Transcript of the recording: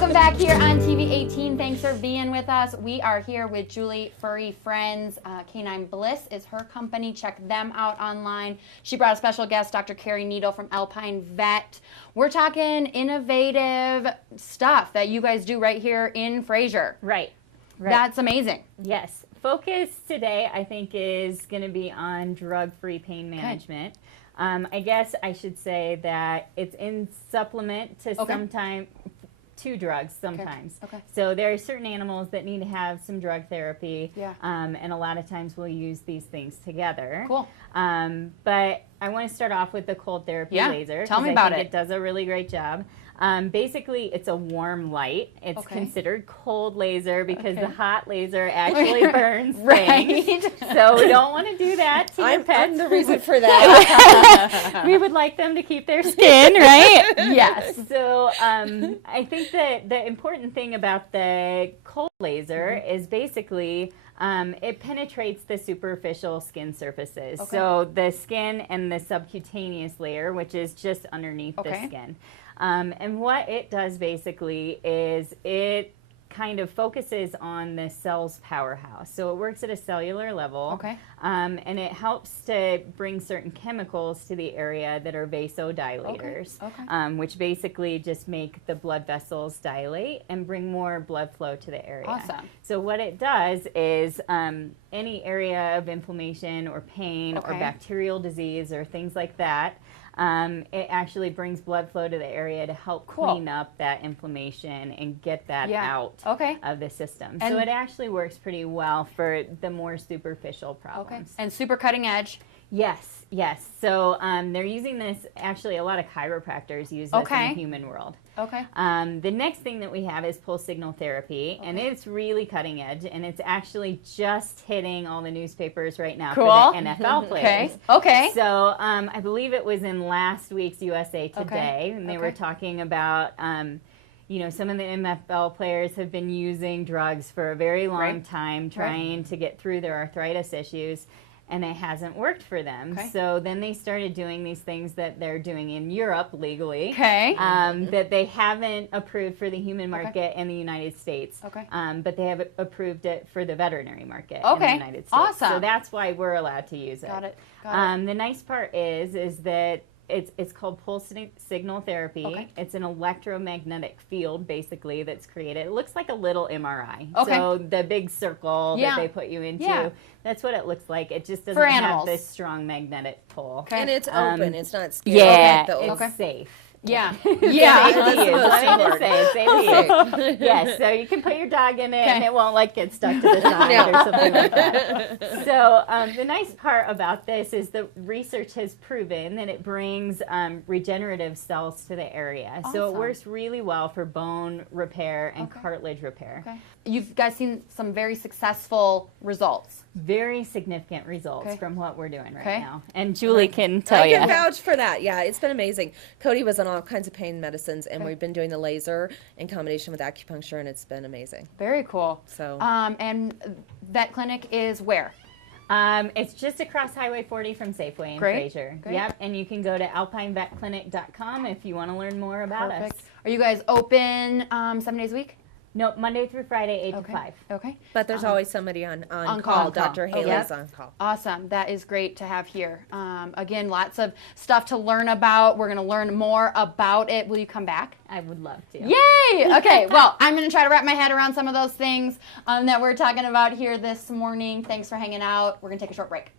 Welcome back here on TV 18. Thanks for being with us. We are here with Julie Furry Friends. Canine Bliss is her company. Check them out online. She brought a special guest, Dr. Carrie Nedele from Alpine Vet. We're talking innovative stuff that you guys do right here in Fraser. Right. That's amazing. Yes. Focus today, I think, is going to be on drug-free pain management. I guess I should say that it's in supplement to to drugs sometimes. Okay. So there are certain animals that need to have some drug therapy, and a lot of times we'll use these things together. Cool. But I want to start off with the cold therapy laser. Tell me about it. It does a really great job. Basically, it's a warm light. It's considered cold laser because the hot laser actually burns things. So we don't want to do that to your pets. I'm the reason for that. We would like them to keep their skin, right? Yes. So I think that the important thing about the cold laser is basically it penetrates the superficial skin surfaces. So the skin and the subcutaneous layer, which is just underneath the skin. And what it does basically is it kind of focuses on the cell's powerhouse. So it works at a cellular level, and it helps to bring certain chemicals to the area that are vasodilators, which basically just make the blood vessels dilate and bring more blood flow to the area. Awesome. So what it does is any area of inflammation or pain or bacterial disease or things like that, it actually brings blood flow to the area to help clean up that inflammation and get that out of the system. So it actually works pretty well for the more superficial problems. And super cutting edge. Yes, yes. So they're using this, actually a lot of chiropractors use this in the human world. The next thing that we have is pulse signal therapy, and it's really cutting edge, and it's actually just hitting all the newspapers right now for the NFL players. So I believe it was in last week's USA Today, and they were talking about you know, some of the NFL players have been using drugs for a very long time, trying to get through their arthritis issues, and it hasn't worked for them. So then they started doing these things that they're doing in Europe legally, that they haven't approved for the human market in the United States, but they have approved it for the veterinary market in the United States. Awesome. So that's why we're allowed to use it. Got it. The nice part is that it's called pulse signal therapy. It's an electromagnetic field, basically, that's created. It looks like a little MRI. So the big circle that they put you into, that's what it looks like. It just doesn't have this strong magnetic pull. And it's open. It's not scary. It's safe. Safe to use. Let me just say, safe to use. Yes, so you can put your dog in it and it won't like get stuck to the side or something like that. So the nice part about this is the research has proven that it brings regenerative cells to the area. So it works really well for bone repair and cartilage repair. You've guys seen some very successful results. Very significant results from what we're doing right now. And Julie can tell you. I can vouch for that. Yeah, it's been amazing. Cody was on all kinds of pain medicines, and we've been doing the laser in combination with acupuncture, and it's been amazing. Very cool. So, and that clinic is where? It's just across Highway 40 from Safeway in Fraser. Yep, and you can go to alpinevetclinic.com if you want to learn more about us. Are you guys open 7 days a week? No, Monday through Friday, 8 to 5. But there's always somebody on call. Dr. Haley's on call. Awesome. That is great to have here. Again, lots of stuff to learn about. We're going to learn more about it. Will you come back? I would love to. Yay! Okay, well, I'm going to try to wrap my head around some of those things that we're talking about here this morning. Thanks for hanging out. We're going to take a short break.